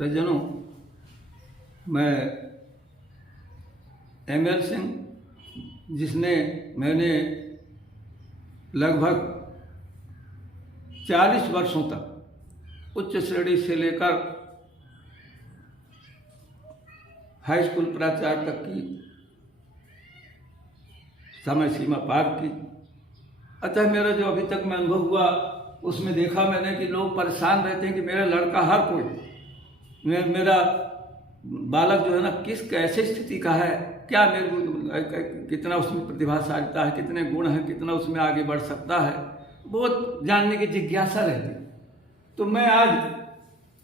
सज्जनों, मैं एमएल सिंह, मैंने लगभग 40 वर्षों तक उच्च श्रेणी से लेकर हाई स्कूल प्राचार्य तक की समय सीमा पार की। अतः मेरा जो अभी तक में अनुभव हुआ उसमें देखा मैंने कि लोग परेशान रहते हैं कि मेरा लड़का हर कोई मेरा बालक जो है ना किस कैसे स्थिति का है, क्या मेरे को कितना उसमें प्रतिभाशालिता है, कितने गुण हैं, कितना उसमें आगे बढ़ सकता है, बहुत जानने की जिज्ञासा रहती है। तो मैं आज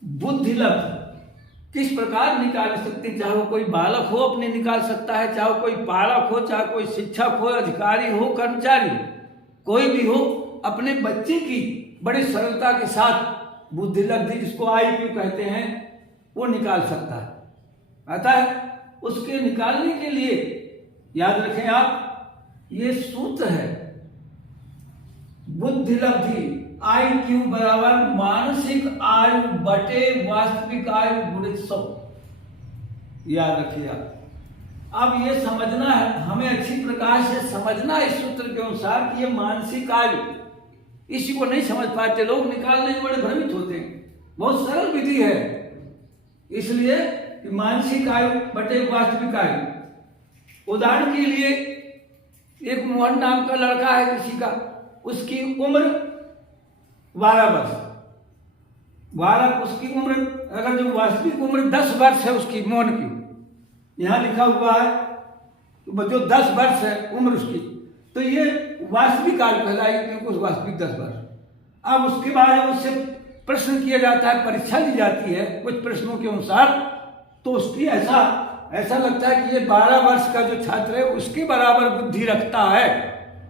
बुद्धि लब्ध किस प्रकार निकाल सकते, चाहे वो कोई बालक हो अपने निकाल सकता है, चाहे कोई पालक हो, चाहे कोई शिक्षक हो, अधिकारी हो, कर्मचारी हो, कोई भी हो, अपने बच्चे की बड़ी सरलता के साथ बुद्धि लब्धि जिसको IQ कहते हैं वो निकाल सकता है। अतः उसके निकालने के लिए याद रखें आप, ये सूत्र है बुद्धि लब्धि IQ बराबर मानसिक आयु बटे वास्तविक आयु गुणित 100। याद रखिए आप। अब ये समझना है, हमें अच्छी प्रकार से समझना इस सूत्र के अनुसार कि ये मानसिक आयु, इसी को नहीं समझ पाते लोग, निकालने में बड़े भ्रमित होते हैं। बहुत सरल विधि है, इसलिए कि मानसिक आयु बटे वास्तविक आयु। उदाहरण के लिए एक मोहन नाम का लड़का है किसी का, उसकी उम्र 12 वर्ष, उसकी उम्र, अगर जो वास्तविक उम्र 10 वर्ष है उसकी मोहन की, यहाँ लिखा हुआ है जो 10 वर्ष है उम्र उसकी, तो ये वास्तविक आयु कहलाएगी क्योंकि उस वास्तविक 10 वर्ष। अब उसके बाद उससे प्रश्न किया जाता है, परीक्षा ली जाती है कुछ प्रश्नों के अनुसार, तो उसकी ऐसा लगता है कि ये 12 वर्ष का जो छात्र है उसके बराबर बुद्धि रखता है,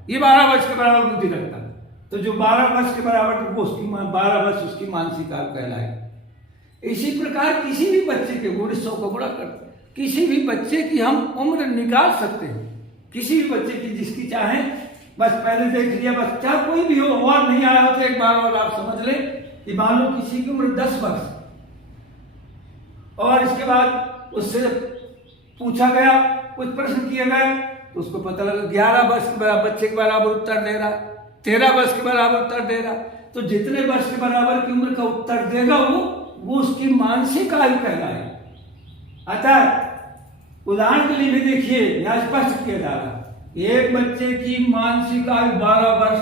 ये 12 वर्ष के बराबर बुद्धि रखता है। तो जो 12 वर्ष के बराबर, वो उसकी 12 वर्ष उसकी मानसिक आयु कहलाएगी। इसी प्रकार किसी भी बच्चे के गुण 100 को गुणा करते, किसी भी बच्चे की हम उम्र निकाल सकते हैं, किसी भी बच्चे की जिसकी चाहें, बस पहले देख लिया, बस चाहे कोई भी हो और नहीं आया हो तो एक बार और आप समझ लें कि मान लो किसी की उम्र 10 वर्ष और इसके बाद उससे पूछा गया, कुछ प्रश्न किए गए, तो उसको पता लगा 11 वर्ष के बराबर बच्चे के बराबर उत्तर दे रहा, 13 वर्ष के बराबर उत्तर दे रहा। तो जितने वर्ष के बराबर की उम्र का उत्तर देगा वो उसकी मानसिक आयु कहलाएगी। अतः उदाहरण के लिए भी देखिए, यहां स्पष्ट किया जा रहा है, एक बच्चे की मानसिक आयु 12 वर्ष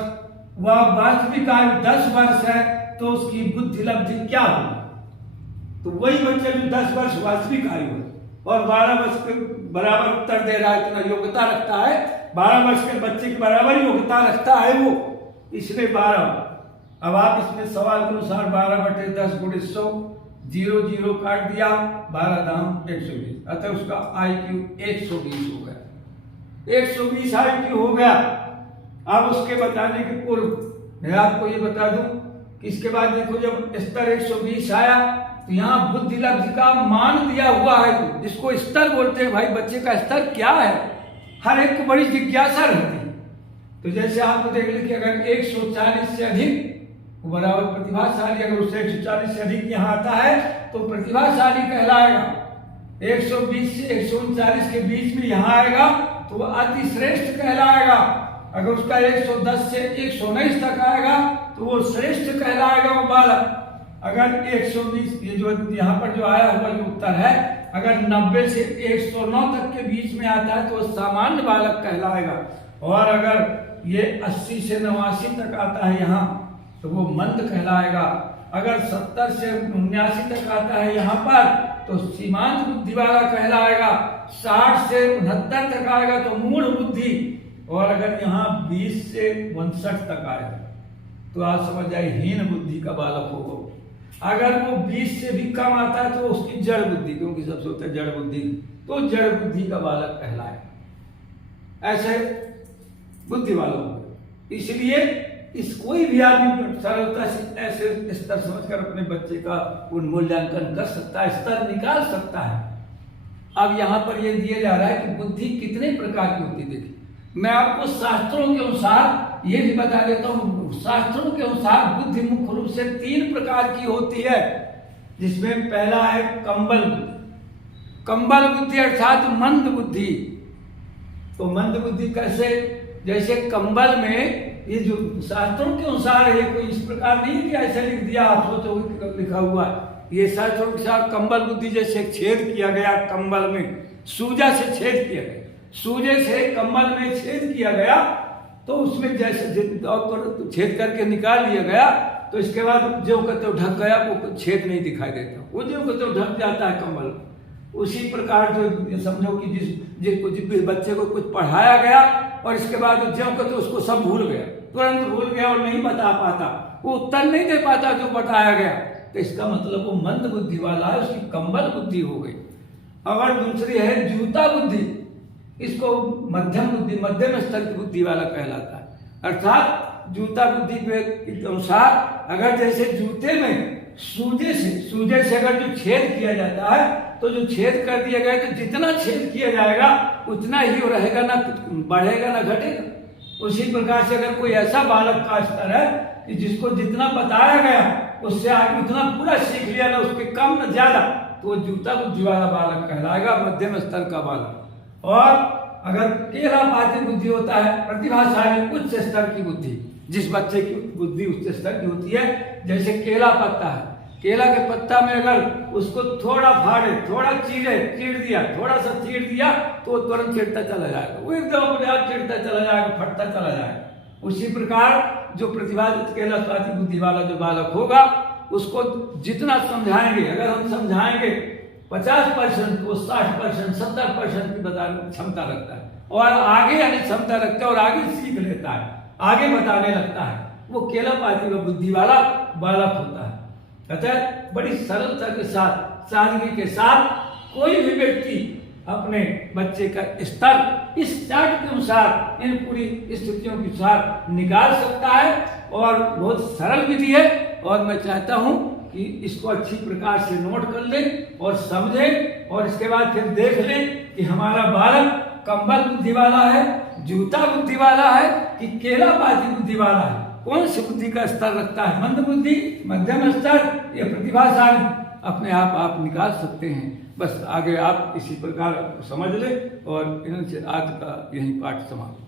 व वास्तविक आयु 10 वर्ष है, तो उसकी बुद्धि लब्धि क्या होगी? तो वही बच्चा जो 10 वर्ष वास्तविक आयु है और 12 वर्ष के बराबर उत्तर दे रहा है, इतना योग्यता रखता है, 12 वर्ष के बच्चे के बराबर योग्यता रखता है वो, इसलिए 12। अब आप इसमें सवाल के अनुसार 12 बटे 10 गुणित 100, 0 0 काट दिया, 12 दाम 120, अतः उसका IQ 120 हो गया। 120 IQ हो गया। अब उसके बताने के पूर्व मैं आपको ये बता दूं कि इसके बाद देखो, जब स्तर 120 आया तो यहाँ बुद्धि लब्धि का मान दिया हुआ है, जिसको स्तर बोलते हैं। भाई बच्चे का स्तर क्या है, हर एक को बड़ी जिज्ञासा रहती है। तो जैसे आपको देख लीजिए कि अगर 140 से अधिक बराबर प्रतिभाशाली, अगर उससे 140 से अधिक यहाँ आता है तो प्रतिभाशाली कहलाएगा। 120 से 139 के बीच में यहाँ आएगा तो वह अति श्रेष्ठ कहलाएगा। अगर उसका 110 से 119 तक आएगा तो वो श्रेष्ठ कहलाएगा वो बालक। अगर 120, ये जो यहाँ पर जो आया हुआ जो उत्तर है, अगर 90 से 109 तक के बीच में आता है तो वो सामान्य बालक कहलाएगा। और अगर ये 80 से 89 तक आता है यहाँ तो वो मंद कहलाएगा। अगर 70 से 79 तक आता है यहाँ पर तो सीमांत बुद्धि वाला कहलाएगा। 60 से 69 तक आएगा तो मूढ़ बुद्धि। और अगर यहाँ 20 से 59 तक आएगा तो आप समझ जाए हीन बुद्धि का बालक होगा। अगर वो 20 से भी कम आता है तो उसकी जड़ बुद्धि, क्योंकि सबसे होता है जड़ बुद्धि, तो जड़ बुद्धि का बालक कहलाएगा। ऐसे बुद्धि वालों को, इसलिए इस कोई भी आदमी सरलता से ऐसे स्तर समझकर अपने बच्चे का मूल्यांकन कर सकता है, स्तर निकाल सकता है। अब यहाँ पर यह दिया जा रहा है कि बुद्धि कितने प्रकार की होती है। देखिए, मैं आपको शास्त्रों के अनुसार ये भी बता देता हूँ, शास्त्रों के अनुसार बुद्धि मुख्य रूप से 3 प्रकार की होती है। जिसमें पहला है कंबल बुद्धि। कंबल बुद्धि अर्थात मंद बुद्धि। तो मंद बुद्धि कैसे? जैसे कंबल में ये जो शास्त्रों के अनुसार है, कोई इस प्रकार नहीं कि ऐसे लिख दिया आप सोचो लिखा हुआ है। ये शास्त्रों के अनुसार कंबल बुद्धि जैसे छेद किया गया कंबल में, सूजा से छेद किया गया, सूजे से कंबल में छेद किया गया, तो उसमें जैसे छेद करके निकाल लिया गया, तो इसके बाद जो कहते ढक गया, वो छेद नहीं दिखाई देता, वो जो कहते ढक जाता है कंबल। उसी प्रकार जो समझो कि जिस बच्चे को कुछ पढ़ाया गया और इसके बाद जो कहते उसको सब भूल गया, तुरंत भूल गया और नहीं बता पाता, वो उत्तर नहीं दे पाता जो बताया गया, तो इसका मतलब वो मंद बुद्धि वाला है, उसकी कंबल बुद्धि हो गई। अगर दूसरी है जूता बुद्धि, इसको मध्यम बुद्धि, मध्यम स्तर की बुद्धि वाला कहलाता है। अर्थात जूता बुद्धि के अनुसार अगर जैसे जूते में सूजे से अगर जो छेद किया जाता है, तो जो छेद कर दिया गया, तो जितना छेद किया जाएगा उतना ही वो रहेगा, ना बढ़ेगा ना घटेगा। उसी प्रकार से अगर कोई ऐसा बालक का स्तर है कि जिसको जितना बताया गया उससे आगे उतना पूरा सीख लिया, ना उसके कम ना ज्यादा, तो वो जूता बुद्धि वाला बालक कहलाएगा, मध्यम स्तर का बालक। और अगर केला पाती बुद्धि होता है, प्रतिभाशाली उच्च स्तर की बुद्धि, जिस बच्चे की बुद्धि उच्च स्तर की होती है, जैसे केला पत्ता है, केला के पत्ता में अगर उसको थोड़ा फाड़े, थोड़ा चीर दिया, थोड़ा सा चीर दिया, तो वो तुरंत चिरता चला जाएगा, वो एकदम अपने आप चिरता चला जाएगा, फटता चला जाएगा। उसी प्रकार जो प्रतिभा केला स्वाति बुद्धि वाला जो बालक होगा, उसको जितना समझाएंगे, अगर हम समझाएंगे 50%, वो 60%, 70% की बताने क्षमता रखता है, और आगे आने क्षमता रखता है, और आगे सीख लेता है, आगे बताने लगता है, वो केला पाती बुद्धि वाला बालक होता है। अतः बड़ी सरलता के साथ, सादगी के साथ कोई भी व्यक्ति अपने बच्चे का स्तर इस चार्ट के अनुसार, इन पूरी स्थितियों के अनुसार निकाल सकता है, और बहुत सरल विधि है। और मैं चाहता हूं कि इसको अच्छी प्रकार से नोट कर लें और समझें, और इसके बाद फिर देख लें कि हमारा बालक कंबल बुद्धि वाला है, जूता बुद्धि वाला है, कि केला पाती बुद्धि वाला है, कौन सी बुद्धि का स्तर रखता है, मंद बुद्धि, मध्यम स्तर या प्रतिभाशाली, अपने आप निकाल सकते हैं। बस आगे आप इसी प्रकार समझ लें, और इनसे आज का यही पाठ समाप्त।